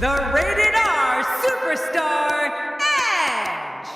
the Rated R Superstar, Edge!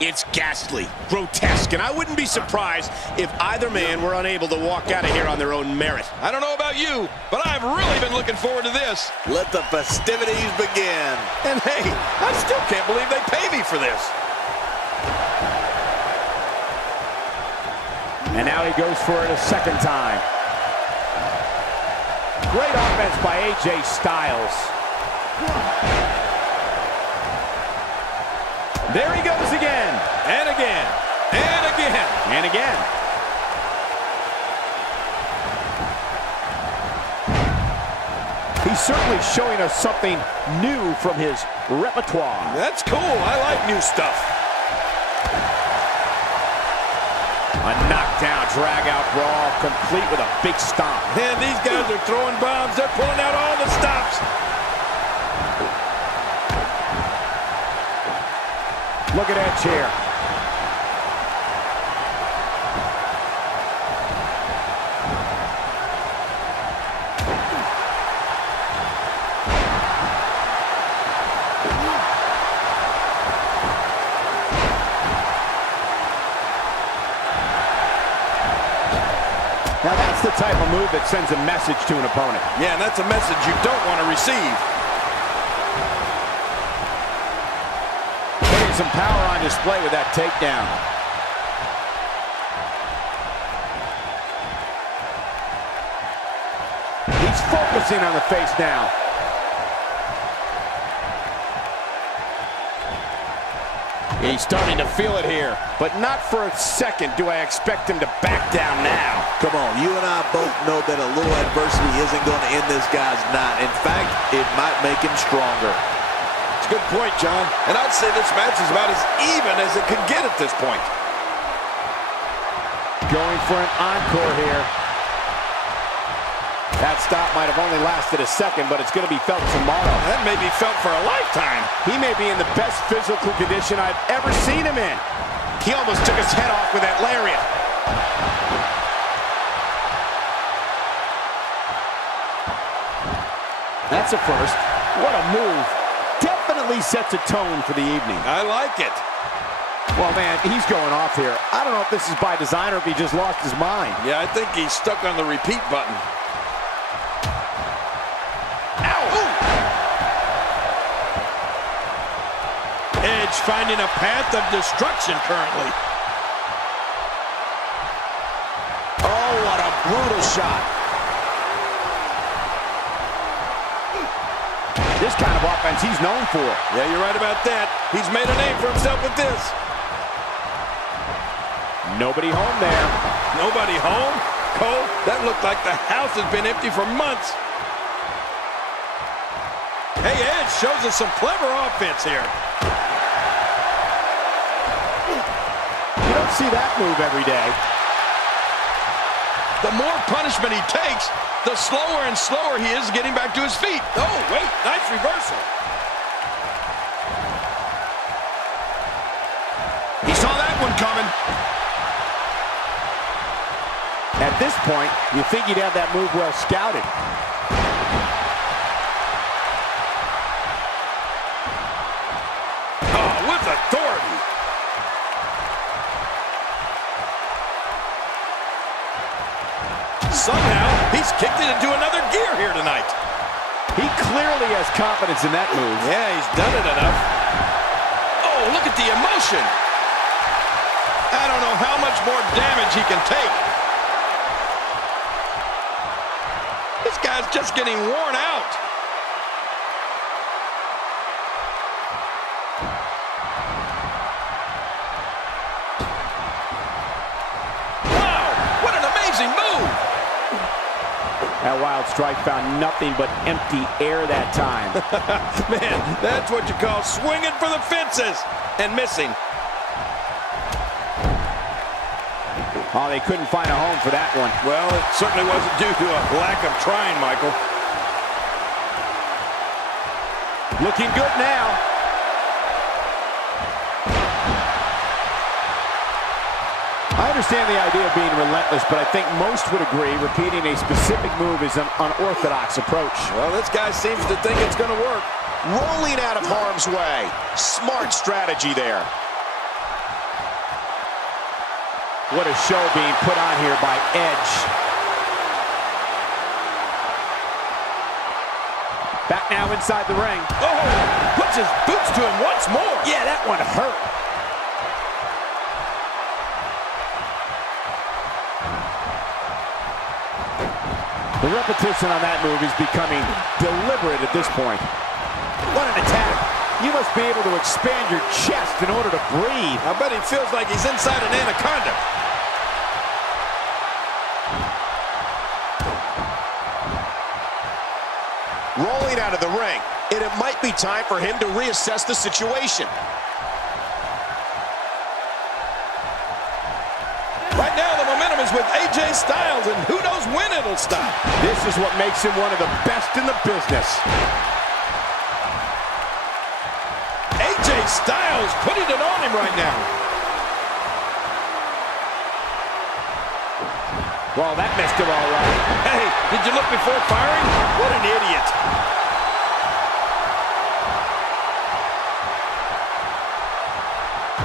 It's ghastly, grotesque, and I wouldn't be surprised if either man were unable to walk out of here on their own merit. I don't know about you, but I've really been looking forward to this. Let the festivities begin. And hey, I still can't believe they pay me for this. And now he goes for it a second time. Great offense by AJ Styles. There he goes again. And again. And again. And again. He's certainly showing us something new from his repertoire. That's cool. I like new stuff. A knockdown, drag-out brawl, complete with a big stomp. And these guys are throwing bombs. They're pulling out all the stops. Look at Edge here. Now that's the type of move that sends a message to an opponent. Yeah, and that's a message you don't want to receive. Some power on display with that takedown. He's focusing on the face now. He's starting to feel it here, but not for a second do I expect him to back down now. Come on, you and I both know that a little adversity isn't going to end this guy's night. In fact, it might make him stronger. Good point, John. And I'd say this match is about as even as it could get at this point. Going for an encore here. That stop might have only lasted a second, but it's going to be felt tomorrow. That may be felt for a lifetime. He may be in the best physical condition I've ever seen him in. He almost took his head off with that lariat. That's a first. What a move. Definitely sets a tone for the evening. I like it. Well, man, he's going off here. I don't know if this is by design or if he just lost his mind. Yeah, I think he's stuck on the repeat button. Ow! Ooh. Edge finding a path of destruction currently. Oh, what a brutal shot. This kind of offense he's known for. Yeah, you're right about that. He's made a name for himself with this. Nobody home there. Nobody home? Cole, that looked like the house has been empty for months. Hey, Edge shows us some clever offense here. You don't see that move every day. The more punishment he takes, the slower and slower he is getting back to his feet. Oh, wait, nice reversal. He saw that one coming. At this point, you think he'd have that move well scouted. Oh, with authority. Somehow, he's kicked it into another gear here tonight. He clearly has confidence in that move. Yeah, he's done it enough. Oh, look at the emotion. I don't know how much more damage he can take. This guy's just getting worn out. Wow, what an amazing move. That wild strike found nothing but empty air that time. Man, that's what you call swinging for the fences and missing. Oh, they couldn't find a home for that one. Well, it certainly wasn't due to a lack of trying, Michael. Looking good now. I understand the idea of being relentless, but I think most would agree repeating a specific move is an unorthodox approach. Well, this guy seems to think it's going to work. Rolling out of harm's way. Smart strategy there. What a show being put on here by Edge. Back now inside the ring. Oh, puts his boots to him once more. Yeah, that one hurt. The repetition on that move is becoming deliberate at this point. What an attack. You must be able to expand your chest in order to breathe. I bet he feels like he's inside an anaconda. Rolling out of the ring, and it might be time for him to reassess the situation. Right now, the momentum is with AJ Styles, and who knows when it'll stop. This is what makes him one of the best in the business. AJ Styles putting it on him right now. Well, that missed him all right. Hey, did you look before firing? What an idiot.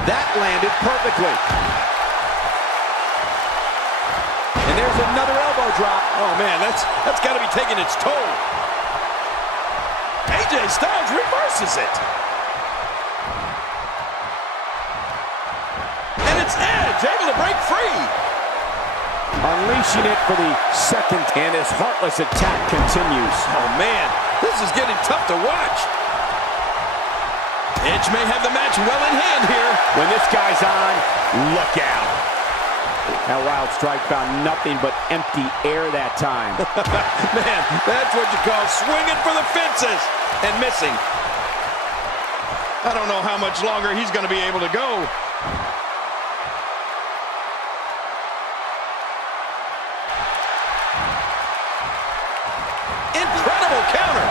That landed perfectly. And there's another elbow drop. Oh, man, that's got to be taking its toll. AJ Styles reverses it. And it's Edge able to break free. Unleashing it for the second, and his heartless attack continues. Oh, man, this is getting tough to watch. Edge may have the match well in hand here. When this guy's on, look out. That wild strike found nothing but empty air that time. Man, that's what you call swinging for the fences and missing. I don't know how much longer he's going to be able to go. Incredible counter.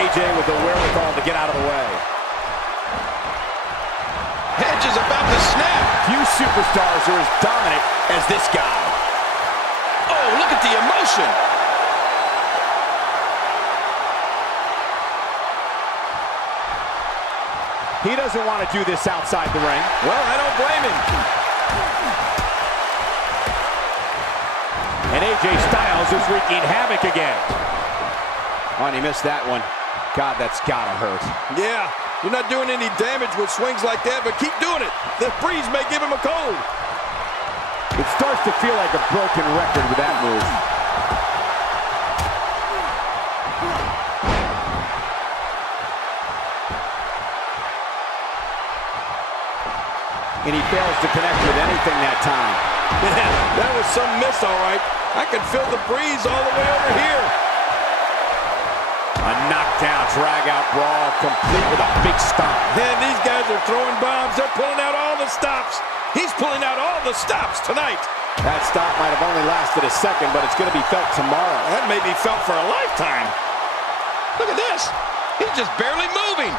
AJ with the wherewithal to get out of the way. Edge is about to snap. Few superstars are as dominant as this guy. Oh, look at the emotion. He doesn't want to do this outside the ring. Well, I don't blame him. And AJ Styles is wreaking havoc again. Oh, and he missed that one. God, that's gotta hurt. Yeah, you're not doing any damage with swings like that, but keep doing it. The breeze may give him a cold. It starts to feel like a broken record with that move. and he fails to connect with anything that time. Man, that was some miss, all right. I can feel the breeze all the way over here. A knockdown, drag-out brawl, complete with a big stomp. Man, these guys are throwing bombs. They're pulling out all the stops. He's pulling out all the stops tonight. That stop might have only lasted a second, but it's going to be felt tomorrow. That may be felt for a lifetime. Look at this. He's just barely moving.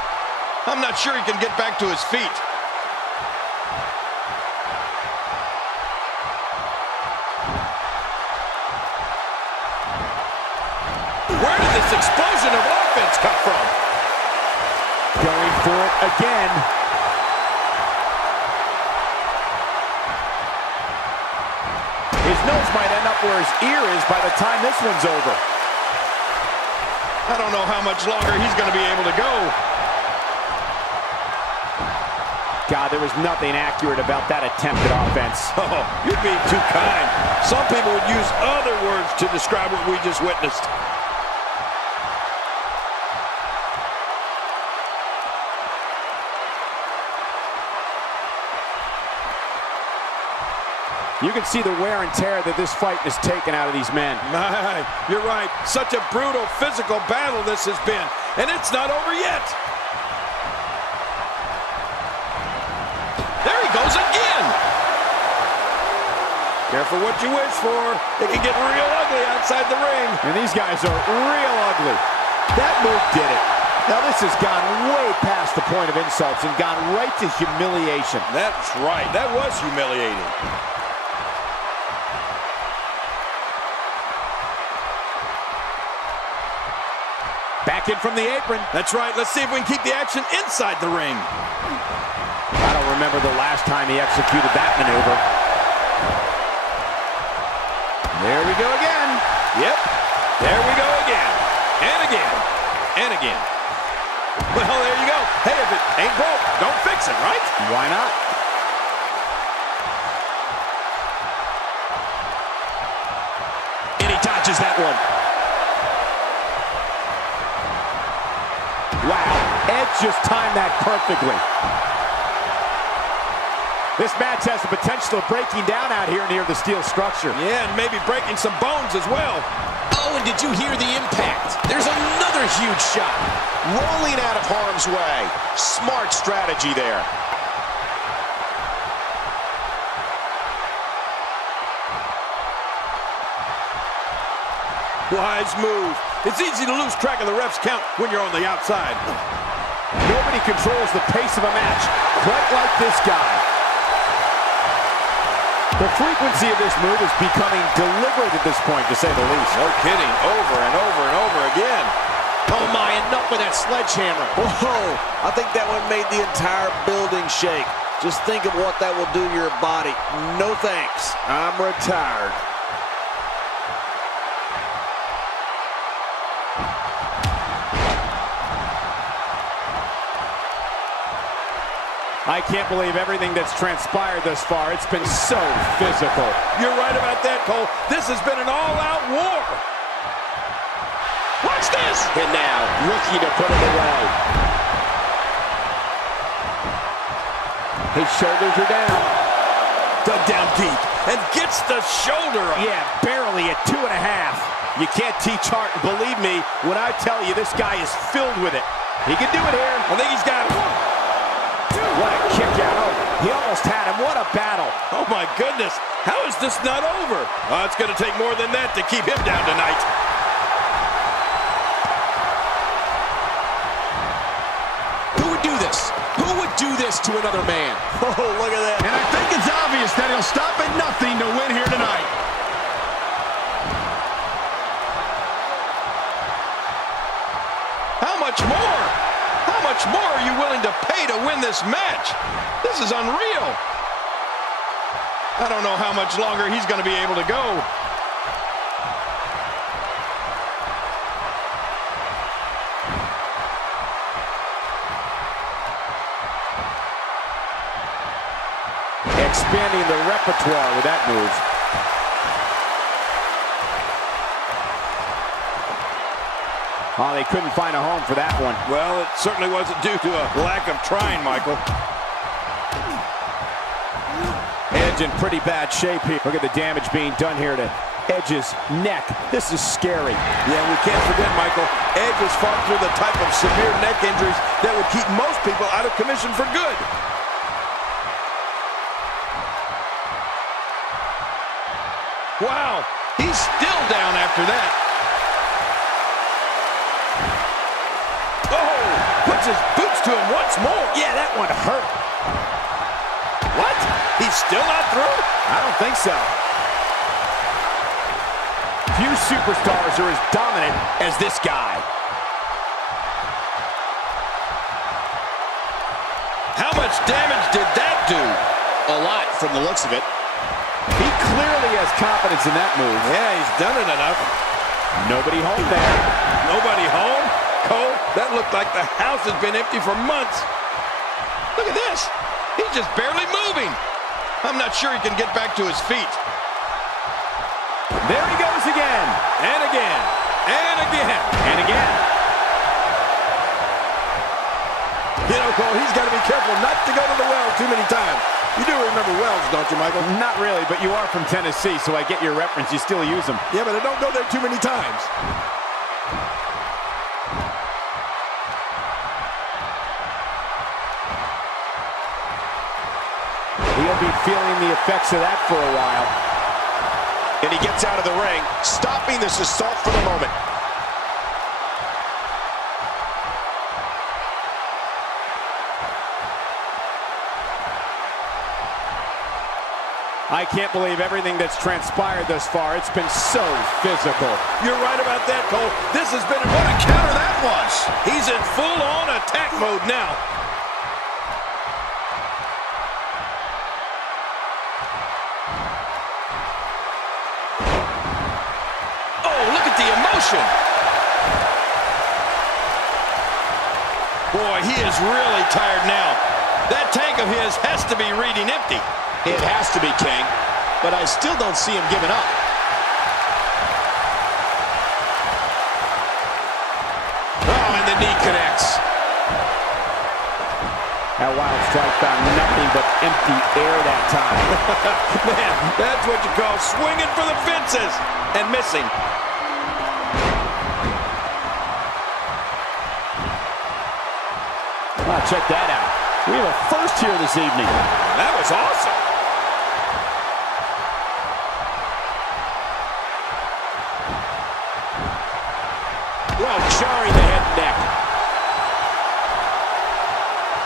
I'm not sure he can get back to his feet. Where did this explosion of offense come from? Going for it again. His nose might end up where his ear is by the time this one's over. I don't know how much longer he's going to be able to go. God, there was nothing accurate about that attempted offense. Oh, you're being too kind. Some people would use other words to describe what we just witnessed. You can see the wear and tear that this fight has taken out of these men. My, you're right. Such a brutal physical battle this has been. And it's not over yet. There he goes again. Careful what you wish for. It can get real ugly outside the ring. And these guys are real ugly. That move did it. Now this has gone way past the point of insults and gone right to humiliation. That's right. That was humiliating. Back in from the apron. That's right. Let's see if we can keep the action inside the ring. I don't remember the last time he executed that maneuver. There we go again. Yep. There we go again. And again. And again. Well, there you go. Hey, if it ain't broke, don't fix it, right? Why not? And he dodges that one. Wow, Edge just timed that perfectly. This match has the potential of breaking down out here near the steel structure. Yeah, and maybe breaking some bones as well. Oh, and did you hear the impact? There's another huge shot. Rolling out of harm's way. Smart strategy there. Wise move. It's easy to lose track of the ref's count when you're on the outside. Nobody controls the pace of a match quite like this guy. The frequency of this move is becoming deliberate at this point, to say the least. No kidding. Over and over and over again. Oh my, enough with that sledgehammer. Whoa, I think that one made the entire building shake. Just think of what that will do to your body. No thanks. I'm retired. I can't believe everything that's transpired thus far. It's been so physical. You're right about that, Cole. This has been an all-out war. Watch this. And now, looking to put it away. His shoulders are down. Dug down deep and gets the shoulder up. Yeah, barely at 2.5. You can't teach heart. Believe me when I tell you this guy is filled with it. He can do it here. I think he's got it. What a kick out. Oh, he almost had him. What a battle. Oh, my goodness. How is this not over? It's going to take more than that to keep him down tonight. Who would do this? Who would do this to another man? Oh, look at that. And I think it's obvious that he'll stop at nothing to win here tonight. How much more? How much more are you willing to pay to win this match? This is unreal. I don't know how much longer he's going to be able to go. Expanding the repertoire with that move. Oh, they couldn't find a home for that one. Well, it certainly wasn't due to a lack of trying, Michael. Edge in pretty bad shape here. Look at the damage being done here to Edge's neck. This is scary. Yeah, we can't forget, Michael, Edge has fought through the type of severe neck injuries that would keep most people out of commission for good. Wow, he's still down after that. Oh, puts his boots to him once more. Yeah, that one hurt. What? He's still not through? I don't think so. Few superstars are as dominant as this guy. How much damage did that do? A lot from the looks of it. He clearly has confidence in that move. Yeah, he's done it enough. Nobody home there. Nobody home? Cole, that looked like the house has been empty for months. Look at this. He's just barely moving. I'm not sure he can get back to his feet. There he goes again. And again. And again. And again. You know, Cole, he's got to be careful not to go to the well too many times. You do remember wells, don't you, Michael? Not really, but you are from Tennessee, so I get your reference. You still use them. Yeah, but I don't go there too many times. He'll be feeling the effects of that for a while. And he gets out of the ring, stopping this assault for the moment. I can't believe everything that's transpired thus far. It's been so physical. You're right about that, Cole. This has been what a counter that was. He's in full-on attack mode now. Oh, look at the emotion. Boy, he is really tired now. That tank of his has to be reading empty. It has to be, King, but I still don't see him giving up. Oh, and the knee connects. That wild strike found nothing but empty air that time. Man, that's what you call swinging for the fences and missing. Wow, check that out. We have a first here this evening. That was awesome. Well, jarring the head and neck.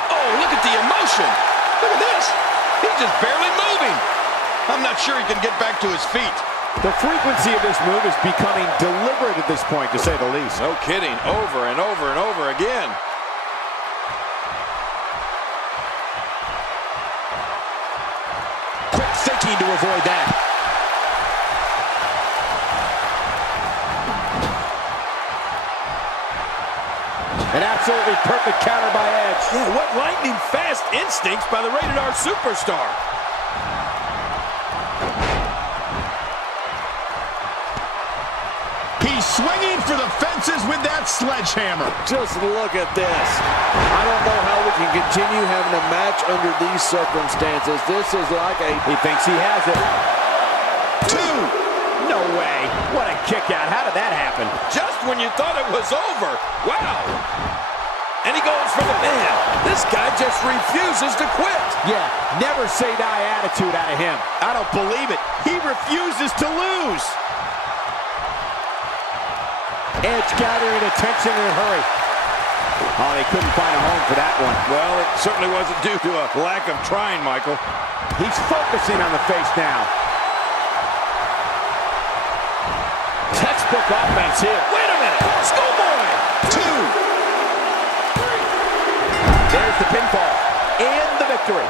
Oh, look at the emotion. Look at this. He's just barely moving. I'm not sure he can get back to his feet. The frequency of this move is becoming deliberate at this point, to say the least. No kidding. Over and over and over again. Quick thinking to avoid that. An absolutely perfect counter by Edge. Yeah, what lightning fast instincts by the Rated R superstar. He's swinging for the fences with that sledgehammer. Just look at this. I don't know how we can continue having a match under these circumstances. This is like a... He thinks he has it. 2. No way. What a kick out. How did that happen? Just when you thought it was over. Wow. And he goes for the man. This guy just refuses to quit. Yeah, never say die attitude out of him. I don't believe it. He refuses to lose. Edge gathering attention in a hurry. Oh, they couldn't find a home for that one. Well, it certainly wasn't due to a lack of trying, Michael. He's focusing on the face now. Textbook offense here. Wait a minute. Schoolboy. 2. There's the pinfall and the victory.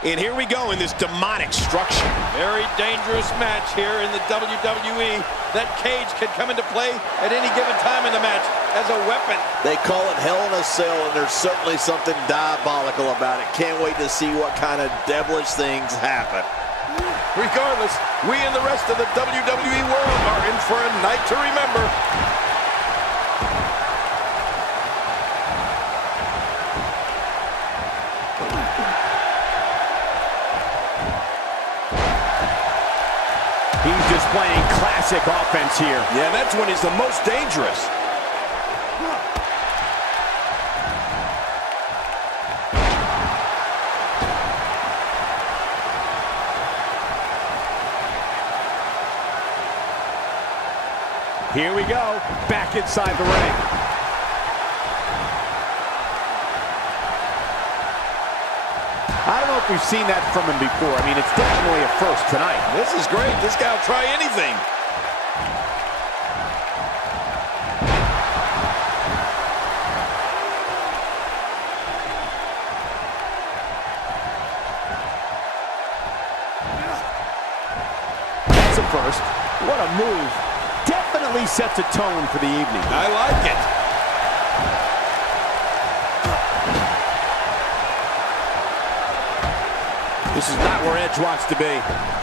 And here we go in this demonic structure. Very dangerous match here in the WWE. That cage can come into play at any given time in the match as a weapon. They call it Hell in a Cell, and there's certainly something diabolical about it. Can't wait to see what kind of devilish things happen. Regardless, we and the rest of the WWE world are in for a night to remember. He's displaying classic offense here. Yeah, that's when he's the most dangerous. Here we go, back inside the ring. I don't know if we've seen that from him before. I mean, it's definitely a first tonight. This is great. This guy will try anything. That's a first. What a move. Definitely sets a tone for the evening. I like it. This is not where Edge wants to be.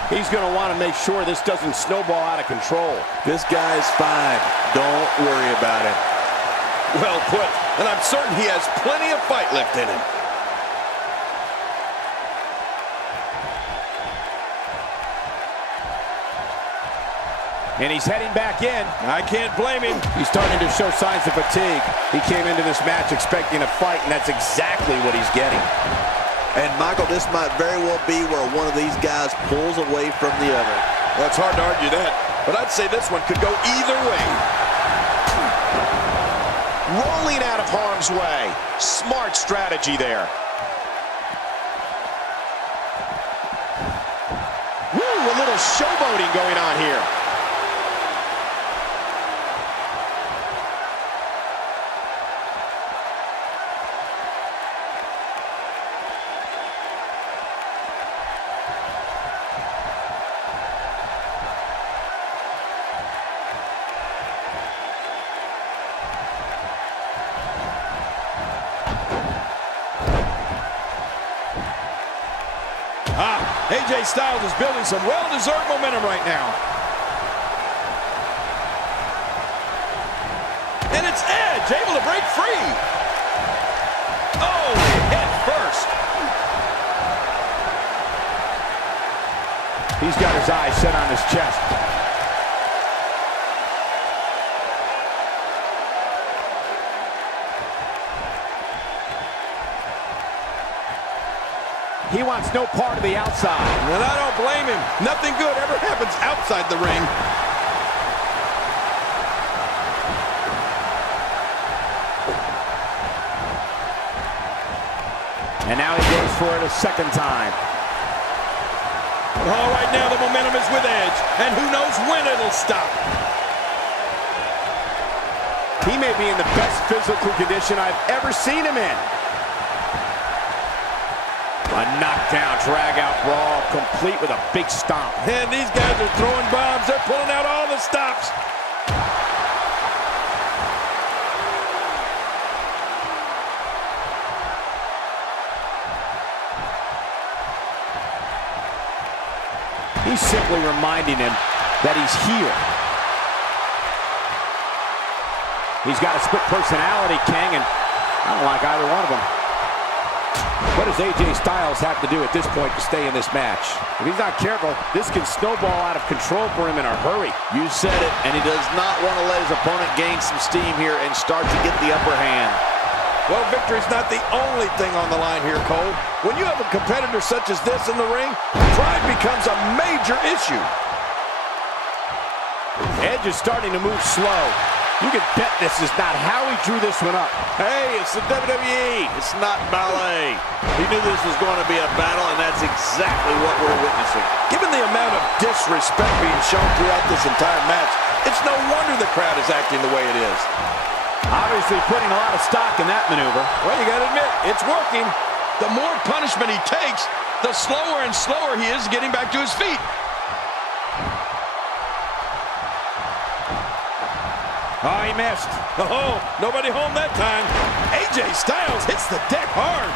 He's going to want to make sure this doesn't snowball out of control. This guy's fine. Don't worry about it. Well put. And I'm certain he has plenty of fight left in him. And he's heading back in. I can't blame him. He's starting to show signs of fatigue. He came into this match expecting a fight, and that's exactly what he's getting. And, Michael, this might very well be where one of these guys pulls away from the other. Well, it's hard to argue that, but I'd say this one could go either way. Rolling out of harm's way. Smart strategy there. Woo, a little showboating going on here. AJ Styles is building some well-deserved momentum right now. And it's Edge able to break free. Oh, head first. He's got his eyes set on his chest. He wants no part of the outside. And I don't blame him. Nothing good ever happens outside the ring. And now he goes for it a second time. Oh, right now the momentum is with Edge. And who knows when it'll stop. He may be in the best physical condition I've ever seen him in. A knockdown, drag-out brawl, complete with a big stomp. And these guys are throwing bombs. They're pulling out all the stops. He's simply reminding him that he's here. He's got a split personality, King, and I don't like either one of them. What does AJ Styles have to do at this point to stay in this match? If he's not careful, this can snowball out of control for him in a hurry. You said it, and he does not want to let his opponent gain some steam here and start to get the upper hand. Well, victory's not the only thing on the line here, Cole. When you have a competitor such as this in the ring, pride becomes a major issue. Edge is starting to move slow. You can bet this is not how he drew this one up. Hey, it's the WWE. It's not ballet. He knew this was going to be a battle, and that's exactly what we're witnessing. Given the amount of disrespect being shown throughout this entire match, it's no wonder the crowd is acting the way it is. Obviously putting a lot of stock in that maneuver. Well, you got to admit, it's working. The more punishment he takes, the slower and slower he is getting back to his feet. Oh, he missed. Oh, nobody home that time. AJ Styles hits the deck hard.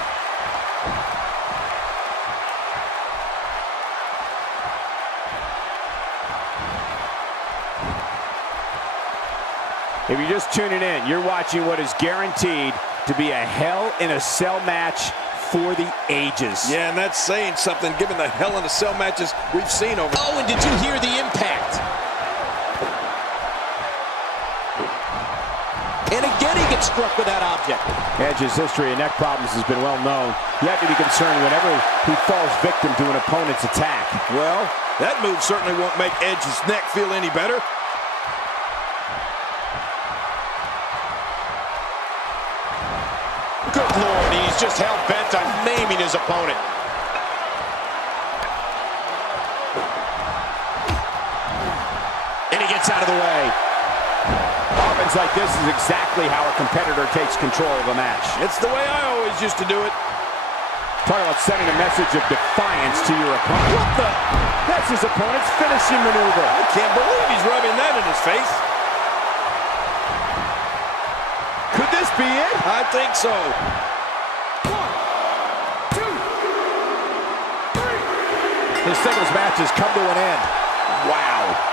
If you're just tuning in, you're watching what is guaranteed to be a Hell in a Cell match for the ages. Yeah, and that's saying something given the Hell in a Cell matches we've seen over. Oh, and did you hear the impact? And again, he gets struck with that object. Edge's history of neck problems has been well known. You have to be concerned whenever he falls victim to an opponent's attack. Well, that move certainly won't make Edge's neck feel any better. Good Lord, he's just hell-bent on maiming his opponent. And he gets out of the way. Offense like this is exactly how a competitor takes control of a match. It's the way I always used to do it. Talk about sending a message of defiance to your opponent. What the? That's his opponent's finishing maneuver. I can't believe he's rubbing that in his face. Could this be it? I think so. 1, 2, 3. This singles match has come to an end. Wow.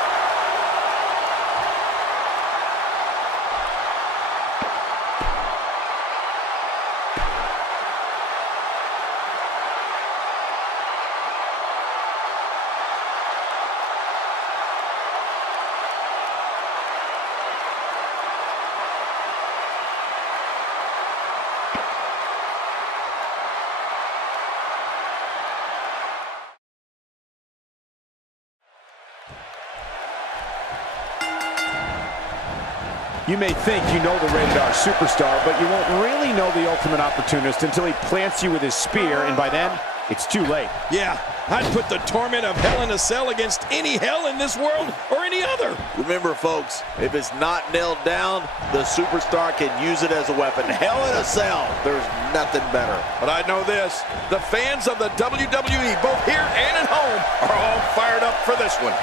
You may think you know the rated R superstar, but you won't really know the ultimate opportunist until he plants you with his spear, and by then, it's too late. Yeah, I'd put the torment of Hell in a Cell against any hell in this world or any other. Remember, folks, if it's not nailed down, the superstar can use it as a weapon. Hell in a Cell, there's nothing better. But I know this, the fans of the WWE, both here and at home, are all fired up for this one.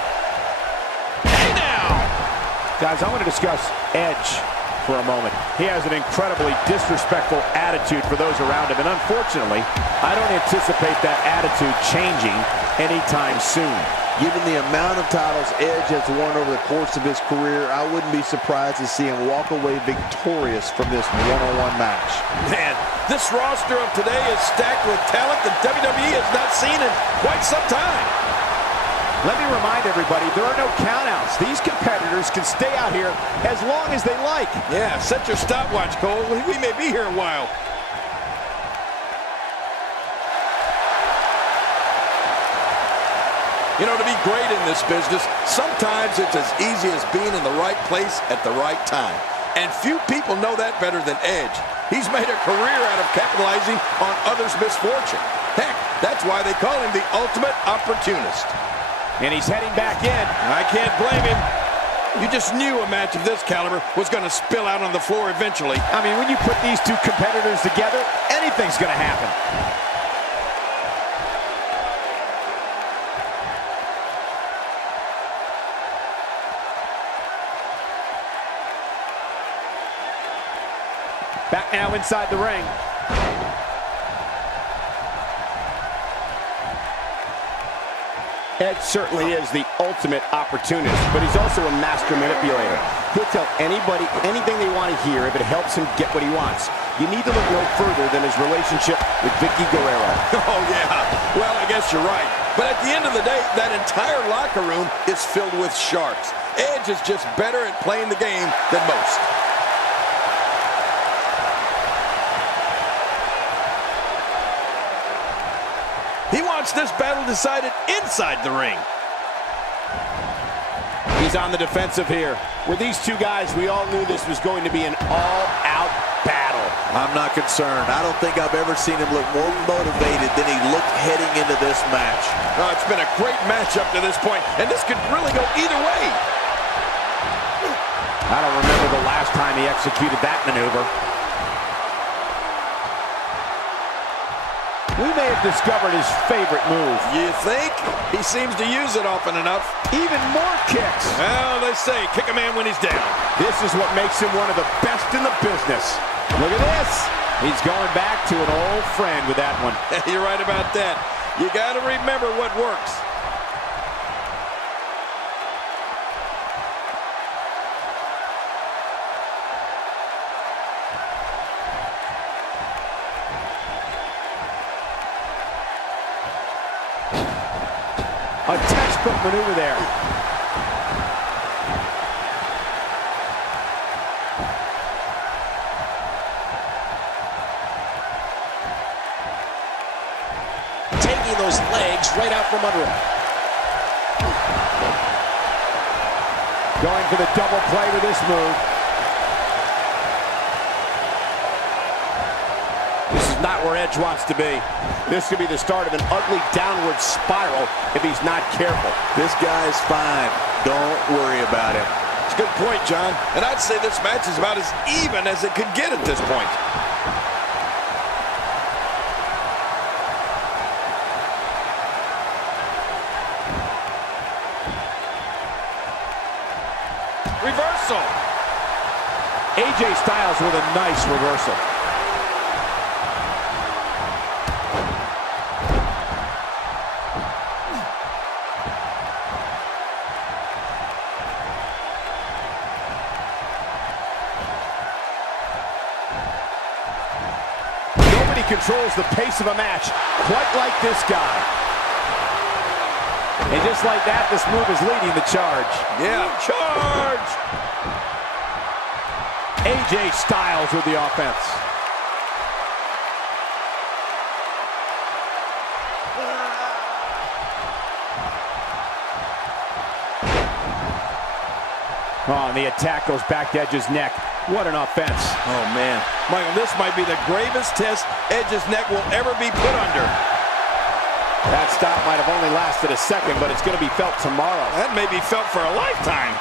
Hey now! Guys, I want to discuss Edge for a moment. He has an incredibly disrespectful attitude for those around him, and unfortunately, I don't anticipate that attitude changing anytime soon. Given the amount of titles Edge has won over the course of his career, I wouldn't be surprised to see him walk away victorious from this one-on-one match. Man, this roster of today is stacked with talent that WWE has not seen in quite some time. Let me remind everybody, there are no countouts. These competitors can stay out here as long as they like. Yeah, set your stopwatch, Cole. We may be here a while. You know, to be great in this business, sometimes it's as easy as being in the right place at the right time. And few people know that better than Edge. He's made a career out of capitalizing on others' misfortune. Heck, that's why they call him the ultimate opportunist. And he's heading back in. I can't blame him. You just knew a match of this caliber was going to spill out on the floor eventually. I mean, when you put these two competitors together, anything's going to happen. Back now inside the ring. Edge certainly is the ultimate opportunist, but he's also a master manipulator. He'll tell anybody anything they want to hear if it helps him get what he wants. You need to look no further than his relationship with Vicky Guerrero. Oh, yeah. Well, I guess you're right. But at the end of the day, that entire locker room is filled with sharks. Edge is just better at playing the game than most. He wants this battle decided inside the ring. He's on the defensive here. With these two guys, we all knew this was going to be an all-out battle. I'm not concerned. I don't think I've ever seen him look more motivated than he looked heading into this match. Oh, it's been a great match up to this point, and this could really go either way. I don't remember the last time he executed that maneuver. We may have discovered his favorite move. You think? He seems to use it often enough. Even more kicks. Well, they say, kick a man when he's down. This is what makes him one of the best in the business. Look at this. He's going back to an old friend with that one. You're right about that. You got to remember what works. A textbook maneuver there. Taking those legs right out from under him. Going for the double play with this move. This is not where Edge wants to be. This could be the start of an ugly downward spiral if he's not careful. This guy's fine. Don't worry about him. It's a good point, John. And I'd say this match is about as even as it could get at this point. Reversal. AJ Styles with a nice reversal. Nobody controls the pace of a match quite like this guy. And just like that, this move is leading the charge. Yeah, charge! AJ Styles with the offense. Oh, and the attack goes back to Edge's neck. What an offense. Oh, man. Michael, this might be the gravest test Edge's neck will ever be put under. That stop might have only lasted a second, but it's going to be felt tomorrow. That may be felt for a lifetime.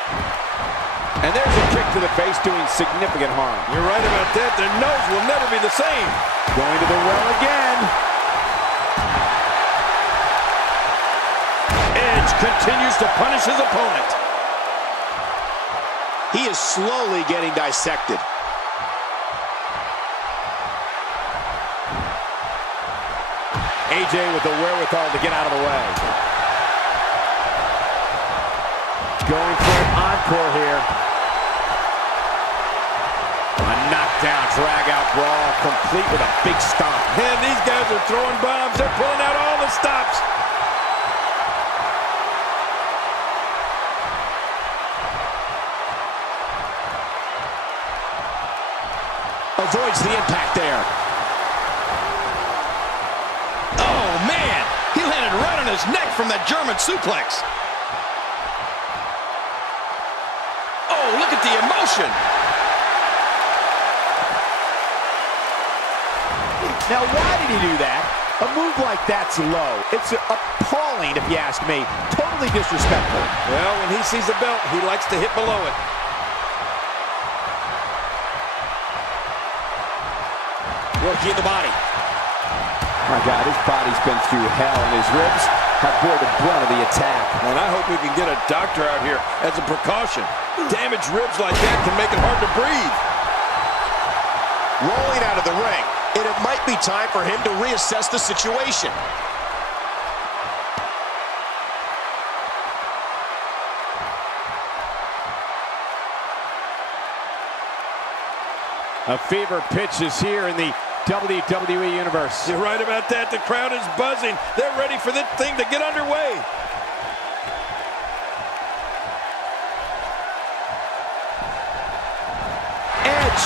And there's a kick to the face doing significant harm. You're right about that. Their nose will never be the same. Going to the well again. Edge continues to punish his opponent. He is slowly getting dissected. AJ with the wherewithal to get out of the way. Going for an encore here. A knockdown, drag-out brawl, complete with a big stomp. Man, these guys are throwing bombs. They're pulling out all the stops. Avoids the impact there. Oh, man! He landed right on his neck from that German suplex. Oh, look at the emotion. Now, why did he do that? A move like that's low. It's appalling, if you ask me. Totally disrespectful. Well, when he sees a belt, he likes to hit below it. Working the body. My God, his body's been through hell, and his ribs have bore the brunt of the attack. And I hope we can get a doctor out here as a precaution. Damaged ribs like that can make it hard to breathe. Rolling out of the ring, and it might be time for him to reassess the situation. A fever pitch is here in the WWE Universe. You're right about that. The crowd is buzzing. They're ready for this thing to get underway. Edge.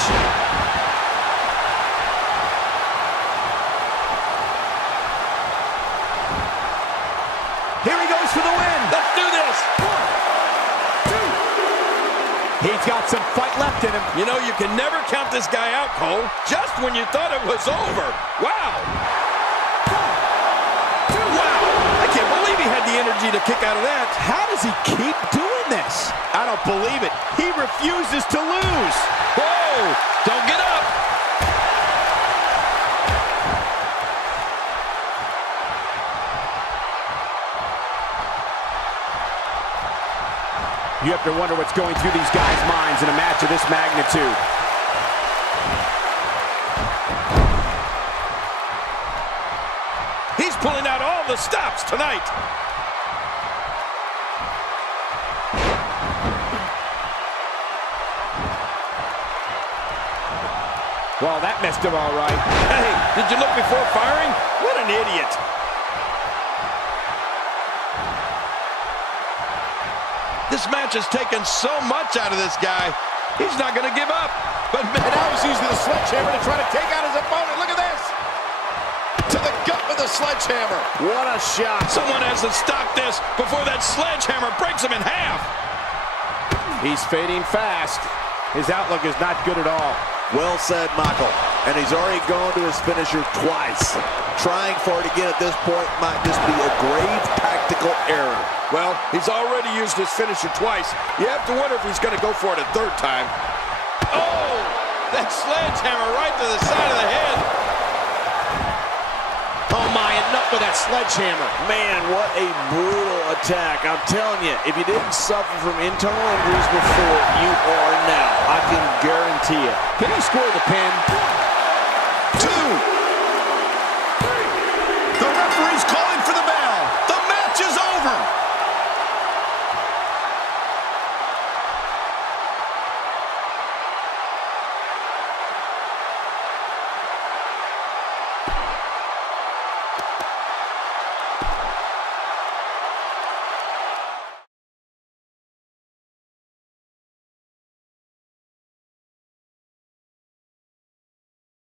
Here he goes for the win. Let's do this. He's got some fight left in him. You know, you can never count this guy out, Cole. Just when you thought it was over. Wow. Wow. I can't believe he had the energy to kick out of that. How does he keep doing this? I don't believe it. He refuses to lose. Whoa. Don't get up. You have to wonder what's going through these guys' minds in a match of this magnitude. He's pulling out all the stops tonight. Well, that messed him all right. Hey, did you look before firing? What an idiot. This match has taken so much out of this guy. He's not going to give up. But Now he's using the sledgehammer to try to take out his opponent. Look at this. To the gut with a sledgehammer. What a shot. someone has to stop this before that sledgehammer breaks him in half. He's fading fast. His outlook is not good at all. Well said, Michael. And he's already gone to his finisher twice. Trying for it again at this point might just be a grave tactical error. Well, he's already used his finisher twice. You have to wonder if he's going to go for it a third time. Oh, that sledgehammer right to the side of the head. Oh my, enough with that sledgehammer. Man, what a brutal attack. I'm telling you, if you didn't suffer from internal injuries before, you are now. I can guarantee it. Can he score the pin?